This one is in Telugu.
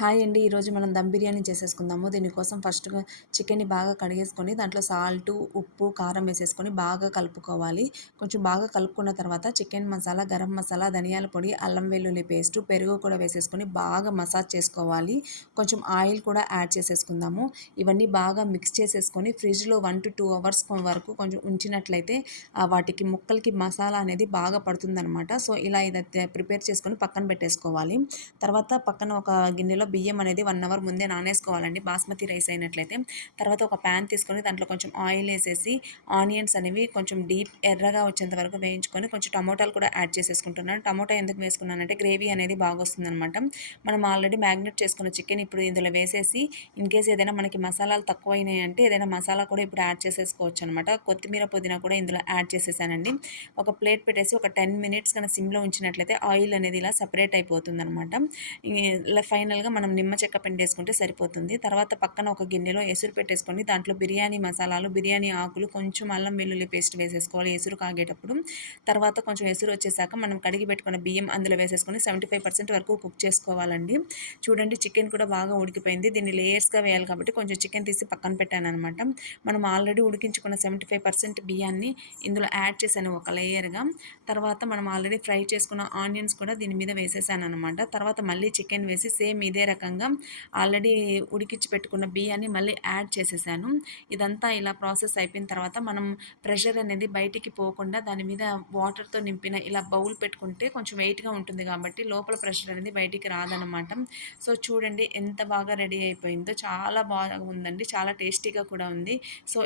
హాయ్ అండి. ఈరోజు మనం దమ్ బిర్యానీ చేసేసుకుందాము. దీనికోసం ఫస్ట్‌గా చికెన్‌ని బాగా కడిగేసుకొని, దాంట్లో సాల్టు, ఉప్పు, కారం వేసేసుకొని బాగా కలుపుకోవాలి. కొంచెం బాగా కలుపుకున్న తర్వాత చికెన్ మసాలా, గరం మసాలా, ధనియాల పొడి, అల్లం వెల్లుల్లి పేస్టు, పెరుగు కూడా వేసేసుకొని బాగా మసాజ్ చేసుకోవాలి. కొంచెం ఆయిల్ కూడా యాడ్ చేసేసుకుందాము. ఇవన్నీ బాగా మిక్స్ చేసేసుకొని ఫ్రిడ్జ్‌లో 1-2 అవర్స్ వరకు కొంచెం ఉంచినట్లయితే వాటికి ముక్కలకి మసాలా అనేది బాగా పడుతుందనమాట. సో, ఇలా ఇదైతే ప్రిపేర్ చేసుకొని పక్కన పెట్టేసుకోవాలి. తర్వాత పక్కన ఒక గిన్నెలో బియ్యం అనేది 1 అవర్ ముందే నానేసుకోవాలండి, బాస్మతి రైస్ అయినట్లయితే. తర్వాత ఒక ప్యాన్ తీసుకొని దాంట్లో కొంచెం ఆయిల్ వేసేసి ఆనియన్స్ అనేవి కొంచెం డీప్ ఎర్రగా వచ్చేంత వరకు వేయించుకొని కొంచెం టమోటాలు కూడా యాడ్ చేసేసుకుంటున్నాను. టమోటా ఎందుకు వేసుకున్నానంటే గ్రేవీ అనేది బాగొస్తుందనమాట. మనం ఆల్రెడీ మ్యాగ్నేట్ చేసుకున్న చికెన్ ఇప్పుడు ఇందులో వేసేసి ఇన్‌కేస్ ఏదైనా మనకి మసాలాలు తక్కువైనాయి అంటే ఏదైనా మసాలా కూడా ఇప్పుడు యాడ్ చేసేసుకోవచ్చు అనమాట. కొత్తిమీర, పుదీనా కూడా ఇందులో యాడ్ చేసేసానండి. ఒక ప్లేట్ పెట్టేసి ఒక 10 మినిట్స్ కన్నా సిమ్‌లో ఉంచినట్లయితే ఆయిల్ అనేది ఇలా సెపరేట్ అయిపోతుందనమాట. ఇలా ఫైనల్‌గా మనం నిమ్మ చెక్క పిండేసుకుంటే సరిపోతుంది. తర్వాత పక్కన ఒక గిన్నెలో ఎసురు పెట్టేసుకొని దాంట్లో బిర్యానీ మసాలాలు, బిర్యానీ ఆకులు, కొంచెం అల్లం వెల్లుల్లి పేస్ట్ వేసేసుకోవాలి ఎసురు కాగేటప్పుడు. తర్వాత కొంచెం ఎసురు వచ్చేసాక మనం కడిగి పెట్టుకున్న బియ్యం అందులో వేసేసుకొని 75% వరకు కుక్ చేసుకోవాలండి. చూడండి, చికెన్ కూడా బాగా ఉడికిపోయింది. దీన్ని లేయర్స్‌గా వేయాలి కాబట్టి కొంచెం చికెన్ తీసి పక్కన పెట్టాననమాట. మనం ఆల్రెడీ ఉడికించుకున్న 75% బియ్యాన్ని ఇందులో యాడ్ చేశాను ఒక లేయర్‌గా. తర్వాత మనం ఆల్రెడీ ఫ్రై చేసుకున్న ఆనియన్స్ కూడా దీని మీద వేసేసాననమాట. తర్వాత మళ్ళీ చికెన్ వేసి సేమ్ ఇదే రకంగా ఆల్రెడీ ఉడికించి పెట్టుకున్న బియ్యాన్ని మళ్ళీ యాడ్ చేసేసాను. ఇదంతా ఇలా ప్రాసెస్ అయిపోయిన తర్వాత మనం ప్రెషర్ అనేది బయటికి పోకుండా దాని మీద వాటర్‌తో నింపిన ఇలా బౌల్ పెట్టుకుంటే కొంచెం వెయిట్‌గా ఉంటుంది కాబట్టి లోపల ప్రెషర్ అనేది బయటికి రాదనమాట. సో, చూడండి ఎంత బాగా రెడీ అయిపోయిందో. చాలా బాగుందండి. చాలా టేస్టీగా కూడా ఉంది. సో